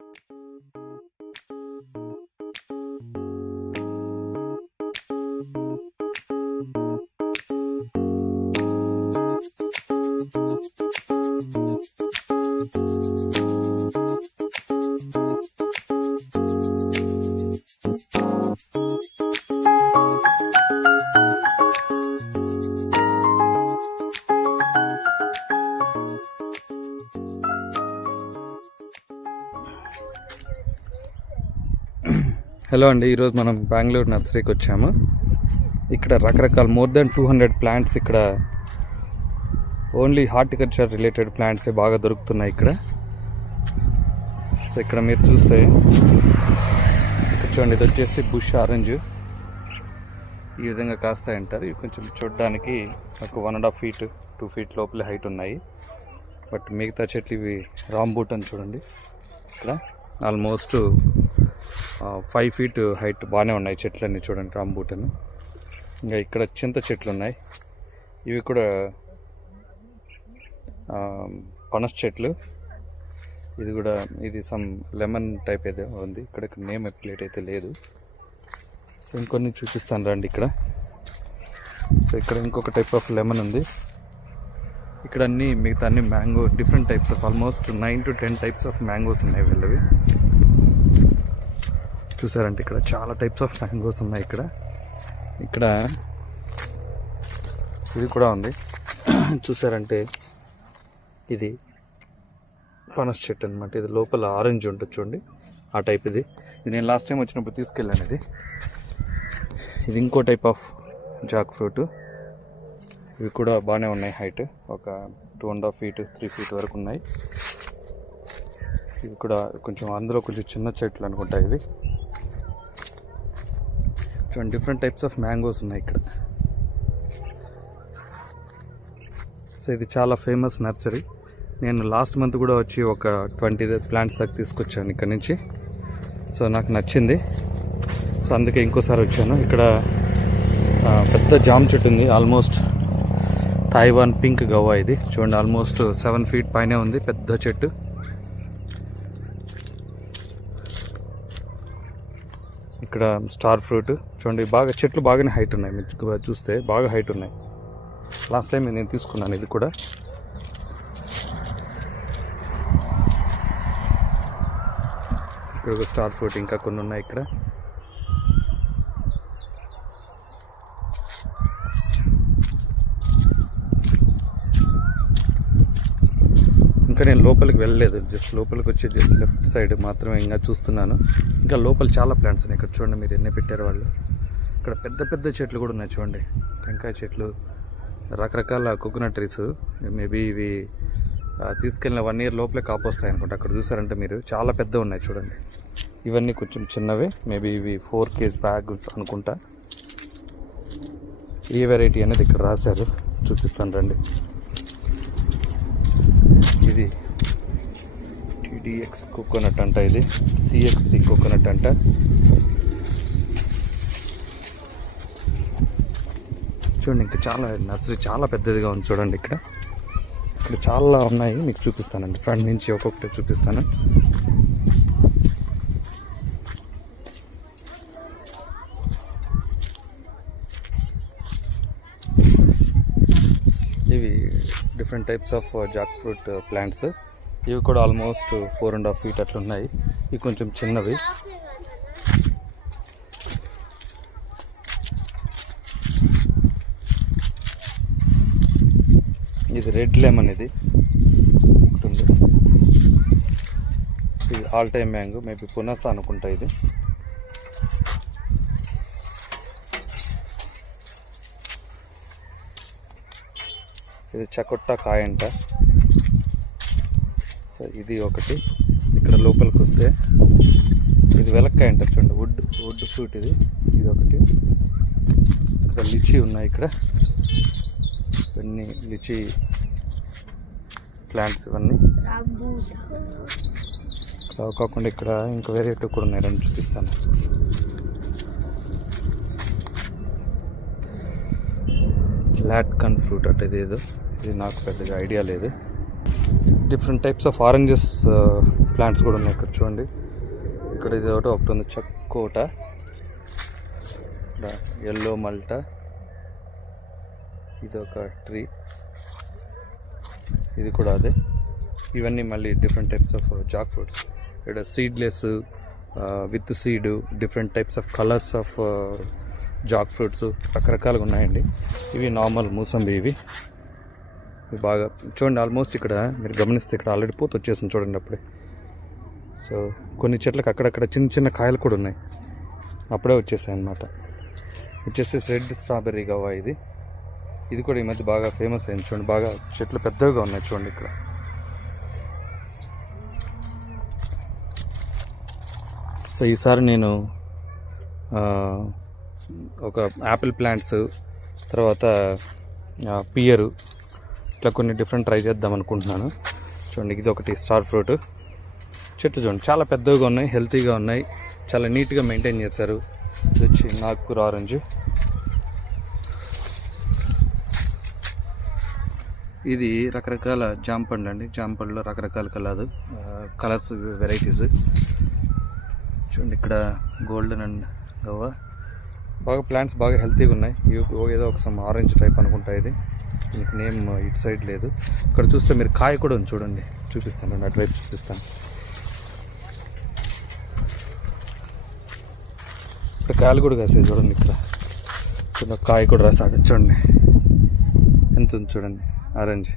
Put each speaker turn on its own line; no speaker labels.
Thank you. Hello అండి ఈరోజు మనం బెంగళూరు నర్సరీకి వచ్చాము ఇక్కడ రకరకాల more than two hundred plants ఇక్కడ ఓన్లీ హార్టికల్చర్ రిలేటెడ్ ప్లాంట్సే బాగా దొరుకుతున్నాయి ఇక్కడ సో ఇక్కడ మీరు చూస్తే చూడండి ఇది వచ్చేసి బుష్ ఆరెంజ్ ఈ విధంగా కాస్తాయంటారు ఇవి కొంచెం చూడడానికి ఒక one and half feet two feet లోపల హైట్ ఉన్నాయి బట్ మిగతా చెట్లు ఇవి రాంబూట్ అని చూడండి ఇక్కడ ఆల్మోస్ట్ ఫైవ్ ఫీట్ హైట్ బాగానే ఉన్నాయి చెట్లన్నీ చూడండి రాంబూటన్ ఇంకా ఇక్కడ చింత చెట్లు ఉన్నాయి ఇవి కూడా పనస్ చెట్లు ఇది కూడా ఇది సమ్ లెమన్ టైప్ ఏదో ఉంది ఇక్కడ నేమ్ ప్లేట్ అయితే లేదు సో ఇంకొన్ని చూపిస్తాను రండి ఇక్కడ సో ఇక్కడ ఇంకొక టైప్ ఆఫ్ లెమన్ ఉంది ఇక్కడ అన్ని మిగతా అన్ని mango different types of almost nine to ten types of mangoes ఉన్నాయి వీళ్ళవి చూసారంటే ఇక్కడ చాలా టైప్స్ ఆఫ్ మ్యాంగోస్ ఉన్నాయి ఇక్కడ ఇక్కడ ఇది కూడా ఉంది చూసారంటే ఇది పనస్ చెట్టు అనమాట ఇది లోపల ఆరెంజ్ ఉంటుంది చూడండి ఆ టైప్ ఇది ఇది నేను లాస్ట్ టైం వచ్చినప్పుడు తీసుకెళ్ళాను ఇది ఇది ఇంకో టైప్ ఆఫ్ జాక్ ఫ్రూట్ ఇవి కూడా బాగానే ఉన్నాయి హైట్ ఒక two and half feet three feet వరకు ఉన్నాయి ఇవి కూడా కొంచెం అందులో కొంచెం చిన్న చెట్లు అనుకుంటాయి ఇవి చూడండి డిఫరెంట్ టైప్స్ ఆఫ్ మ్యాంగోస్ ఉన్నాయి ఇక్కడ సో ఇది చాలా ఫేమస్ నర్సరీ నేను లాస్ట్ మంత్ కూడా వచ్చి ఒక ట్వంటీ ప్లాంట్స్ దాకా తీసుకొచ్చాను ఇక్కడ నుంచి సో నాకు నచ్చింది సో అందుకే ఇంకోసారి వచ్చాను ఇక్కడ పెద్ద జామ్ చెట్టు ఉంది ఆల్మోస్ట్ తాయివాన్ పింక్ గవ్వ ఇది చూడండి ఆల్మోస్ట్ సెవెన్ ఫీట్ పైనే ఉంది పెద్ద చెట్టు ఇక్కడ స్టార్ ఫ్రూట్ చూడండి బాగా చెట్లు బాగానే హైట్ ఉన్నాయి మీకు చూస్తే బాగా హైట్ ఉన్నాయి లాస్ట్ టైం నేను తీసుకున్నాను ఇది కూడా ఇక్కడ ఒక స్టార్ ఫ్రూట్ ఇంకా కొన్ని ఉన్నాయి ఇక్కడ ఇంకా నేను లోపలికి వెళ్ళలేదు జస్ట్ లోపలికి వచ్చి జస్ట్ లెఫ్ట్ సైడ్ మాత్రమే ఇంకా చూస్తున్నాను ఇంకా లోపల చాలా ప్లాంట్స్ ఉన్నాయి ఇక్కడ చూడండి మీరు ఎన్ని పెట్టారు వాళ్ళు ఇక్కడ పెద్ద పెద్ద చెట్లు కూడా ఉన్నాయి చూడండి టెంకాయ చెట్లు రకరకాల కోకోనట్ ట్రీస్ మేబీ ఇవి తీసుకెళ్ళిన వన్ ఇయర్ లోపలే కాపోస్తాయి అనుకుంటా అక్కడ చూసారంటే మీరు చాలా పెద్ద ఉన్నాయి చూడండి ఇవన్నీ కొంచెం చిన్నవి మేబీ ఇవి ఫోర్ కేజ్ బ్యాగ్స్ అనుకుంటా ఏ వెరైటీ అనేది ఇక్కడ రాశారు చూపిస్తాను రండి ఇది టీడీఎక్స్ కోకోనట్ అంట ఇది సిఎక్సి కోకోనట్ అంట చూడండి ఇంకా చాలా నర్సరీ చాలా పెద్దదిగా ఉంది చూడండి ఇక్కడ ఇక్కడ చాలా ఉన్నాయి మీకు చూపిస్తానండి ఫ్రంట్ నుంచి ఒక్కొక్కటి చూపిస్తాను ఇవి different types of jackfruit plants ఇవి కూడా almost four and half feet అట్లున్నాయి ఇవి కొంచెం చిన్నవి ఇది రెడ్ లెమ్ అనేది ఉంటుంది ఇది ఆల్ టైమ్ మ్యాంగో మేబీ పునస్ అనుకుంటా ఇది ఇది చకొట్ట కాయ అంట సో ఇది ఒకటి ఇక్కడ లోపలికి వస్తే ఇది వెలక్కాయ అంట చూడండి వుడ్ వుడ్ ఫ్రూట్ ఇది ఇది ఒకటి ఇక్కడ లిచి ఉన్నాయి ఇక్కడ ఇవన్నీ లిచి ప్లాంట్స్ ఇవన్నీ కాకుండా ఇక్కడ ఇంకా వేరే కూడా ఉన్నాయి రెండు చూపిస్తాను లాట్కన్ ఫ్రూట్ అంటే ఏదో ఇది నాకు పెద్దగా ఐడియా లేదు different types of oranges plants కూడా ఉన్నాయి ఇక్కడ చూడండి ఇక్కడ ఇది ఒకటి ఒకటి ఉంది చక్కోట ఎల్లో మల్టా ఇది ఒక ట్రీ ఇది కూడా అదే ఇవన్నీ మళ్ళీ different types of jackfruits ఇక్కడ seedless with seed different types of colours of jackfruits రకరకాలుగా ఉన్నాయండి ఇవి నార్మల్ మూసంబి ఇవి బాగా చూడండి ఆల్మోస్ట్ ఇక్కడ మీరు గమనిస్తే ఇక్కడ ఆల్రెడీ పూత వచ్చేసింది చూడండి అప్పుడే సో కొన్ని చెట్లకు అక్కడక్కడ చిన్న చిన్న కాయలు కూడా ఉన్నాయి అప్పుడే వచ్చేసాయి అనమాట వచ్చేసి రెడ్ స్ట్రాబెర్రీ గవా ఇది ఇది కూడా ఈ మధ్య బాగా ఫేమస్ అయింది చూడండి బాగా చెట్లు పెద్దవిగా ఉన్నాయి చూడండి ఇక్కడ సో ఈసారి నేను ఒక యాపిల్ ప్లాంట్స్ తర్వాత పియరు ఇట్లా కొన్ని డిఫరెంట్ ట్రై చేద్దాం అనుకుంటున్నాను చూడండి ఇది ఒకటి స్టార్ ఫ్రూట్ చెట్టు చూడండి చాలా పెద్దగా ఉన్నాయి హెల్తీగా ఉన్నాయి చాలా నీట్గా మెయింటైన్ చేశారు ఇది వచ్చి నాగ్పూర్ ఆరెంజ్ ఇది రకరకాల పండ్లు అండి పండ్లు రకరకాల కలర్ కలర్స్ వెరైటీస్ చూడండి ఇక్కడ గోల్డెన్ అండ్ గవ్వా బాగా ప్లాంట్స్ బాగా హెల్తీగా ఉన్నాయి ఏదో ఒక సమ్ ఆరెంజ్ టైప్ అనుకుంటా ఇది మీకు నేమ్ ఇటు సైడ్ లేదు ఇక్కడ చూస్తే మీరు కాయ కూడా ఉంది చూడండి చూపిస్తాను అండి అటువైపు చూపిస్తాను ఇక్కడ కాయలు కూడా కాసాయి చూడండి ఇక్కడ చిన్న కాయ కూడా రాసాడు చూడండి ఎంత ఉంది చూడండి ఆరెంజ్